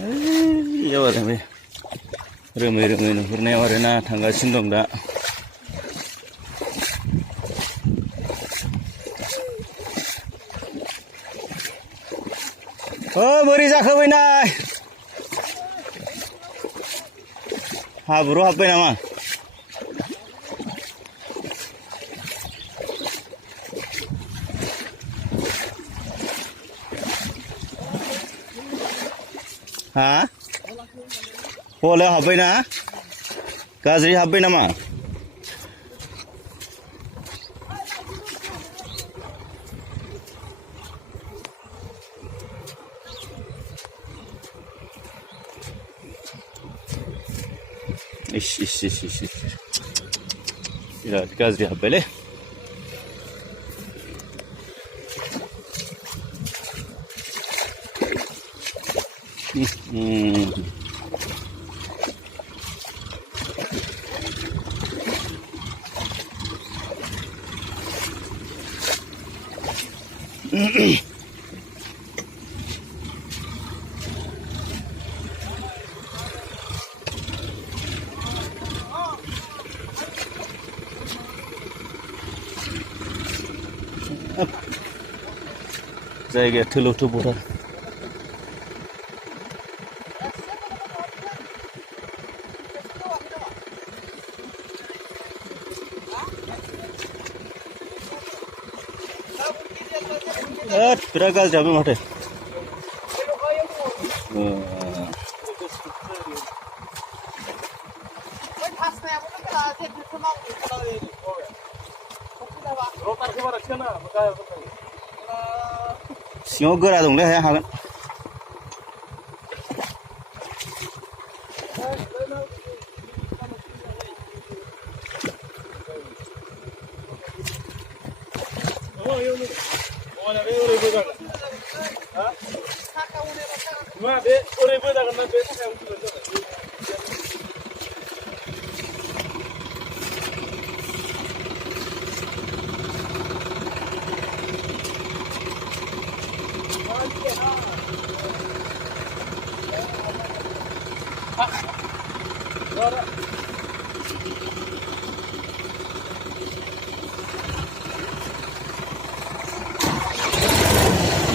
Iya orang ni, ramai नुहुरनाय orang na थांगासिनो दं दा. Oh, बोरै जाखो बैनाय? हाब्रुआव हाबबाय नामा? हा? हलायाव हाबबाय ना? गाज्रि हाबबाय नामा? इस बिराद गाज्रि हाबबायलै जायगाया थोलौ थोबौथार बिराद गाज्रि हाबबाय माथो सिङाव गोरा दंलै हाया हागोन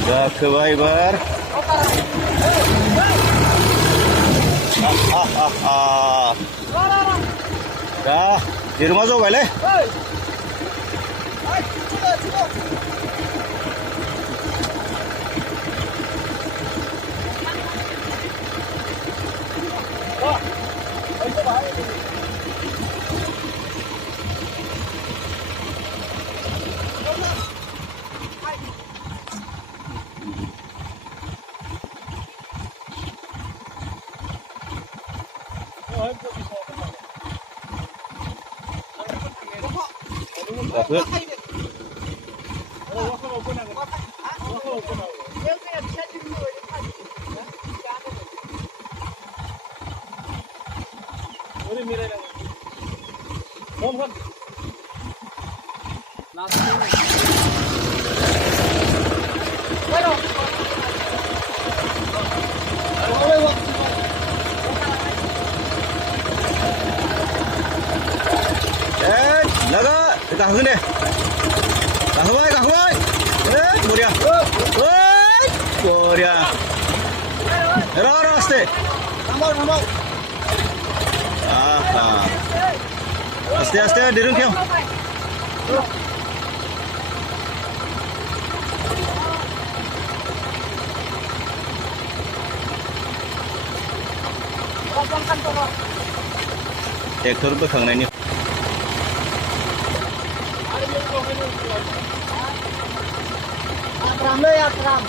जाखोबाय एबार दा दिरुङा जबायलै Dapat. गाखोगोन दे गाखोबाय बरिया बरिया र' आस्ते आस्ते दिरुं खेव ट्रेक्टर बोखांनायनि Atram.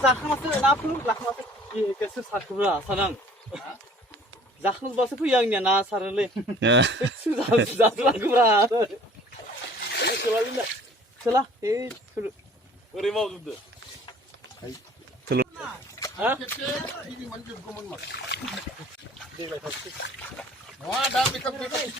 जाखांबासो ना फुल जाखांबासो केसो सारखोब्रा सानां जाखांबासो फैयो आंनिया ना सारोलै जाथलांगोब्रा सोला ओरै मावजोबदो हा? खेबसे गिदिंबानो जोबगौमोन माथो देग्लाय थावसै नङा दा बेखौ